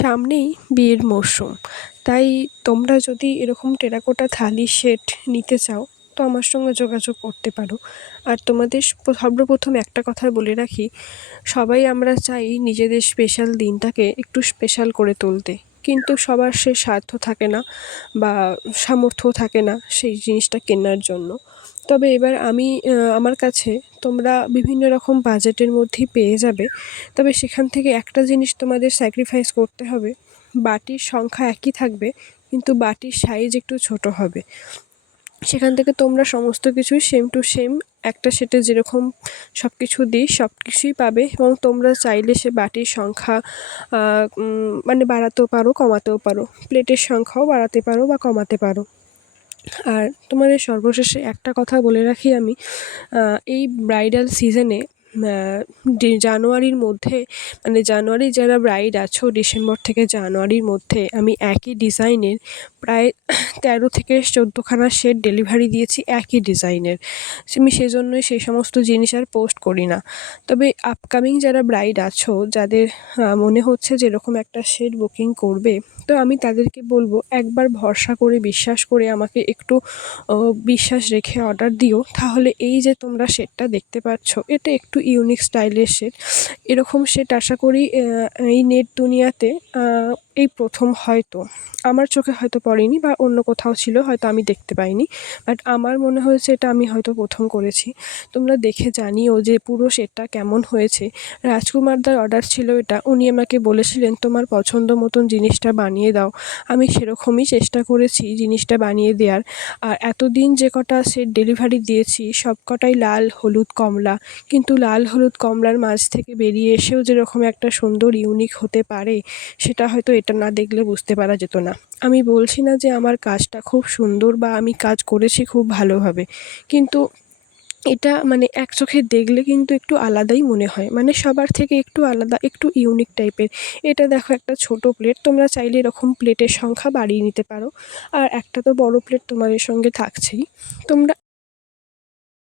সামনেই বিয়ের মরশুম, তাই তোমরা যদি এরকম টেরাকোটা থালি সেট নিতে চাও তো আমার সঙ্গে যোগাযোগ করতে পারো। আর তোমাদের সর্বপ্রথম একটা কথা বলে রাখি, সবাই আমরা চাই নিজেদের স্পেশাল দিনটাকে একটু স্পেশাল করে তুলতে, কিন্তু সবার সে সাধ্য থাকে না বা সামর্থ্য থাকে না সেই জিনিসটা কেনার জন্য। তবে এবার আমার কাছে তোমরা বিভিন্ন রকম বাজেটের মধ্যেই পেয়ে যাবে। তবে সেখান থেকে একটা জিনিস তোমাদের স্যাক্রিফাইস করতে হবে, বাটির সংখ্যা একই থাকবে কিন্তু বাটির সাইজ একটু ছোট হবে। সেখান থেকে তোমরা সমস্ত কিছুই সেম টু সেম একটা সেটে যেরকম সব কিছু দিই সব কিছুই পাবে, এবং তোমরা চাইলে সে বাটির সংখ্যা মানে বাড়াতেও পারো কমাতেও পারো, প্লেটের সংখ্যাও বাড়াতে পারো বা কমাতে পারো। আর তোমাদের সর্বশেষে একটা কথা বলে রাখি আমি, এই ব্রাইডাল সিজনে জানুয়ারির মধ্যে, মানে জানুয়ারি যারা ব্রাইড আছো ডিসেম্বর থেকে জানুয়ারির মধ্যে আমি একই ডিজাইনের প্রায় 13 থেকে 14খানা সেট ডেলিভারি দিয়েছি একই ডিজাইনের। আমি সেজন্যই সেই সমস্ত জিনিস আর পোস্ট করি না। তবে আপকামিং যারা ব্রাইড আছো, যাদের মনে হচ্ছে যে এরকম একটা সেট বুকিং করবে, তো আমি তাদেরকে বলবো একবার ভরসা করে বিশ্বাস করে আমাকে একটু বিশ্বাস রেখে অর্ডার দিও। তাহলে এই যে তোমরা সেটটা দেখতে পাচ্ছ, এটা একটু ইউনিক স্টাইলের সেট। এরকম সেট আশা করি এই নেট দুনিয়াতে এই প্রথম হয়তো, আমার চোখে হয়তো পড়েনি বা অন্য কোথাও ছিল হয়তো আমি দেখতে পাইনি, বাট আমার মনে হয়েছে এটা আমি হয়তো প্রথম করেছি। তোমরা দেখে জানিও যে পুরো সেটটা কেমন হয়েছে। রাজকুমারদার অর্ডার ছিল এটা, উনি আমাকে বলেছিলেন তোমার পছন্দ মতন জিনিসটা বানিয়ে দাও। আমি সেরকমই চেষ্টা করেছি জিনিসটা বানিয়ে দেওয়ার। আর এতদিন যে কটা সেট ডেলিভারি দিয়েছি সব কটাই লাল হলুদ কমলা, কিন্তু লাল হলুদ কমলার মাঝ থেকে বেরিয়ে এসেও যেরকম একটা সুন্দর ইউনিক হতে পারে সেটা হয়তো এটা না দেখলে বুঝতে পারা যেত না। আমি বলছি না যে আমার কাজটা খুব সুন্দর বা আমি কাজ করেছি খুব ভালোভাবে, কিন্তু এটা মানে এক চোখে দেখলে কিন্তু একটু আলাদাই মনে হয়, মানে সবার থেকে একটু আলাদা একটু ইউনিক টাইপের। এটা দেখো একটা ছোট প্লেট, তোমরা চাইলে এরকম প্লেটের সংখ্যা বাড়িয়ে নিতে পারো। আর একটা তো বড় প্লেট তোমাদের সঙ্গে থাকছেই। তোমরা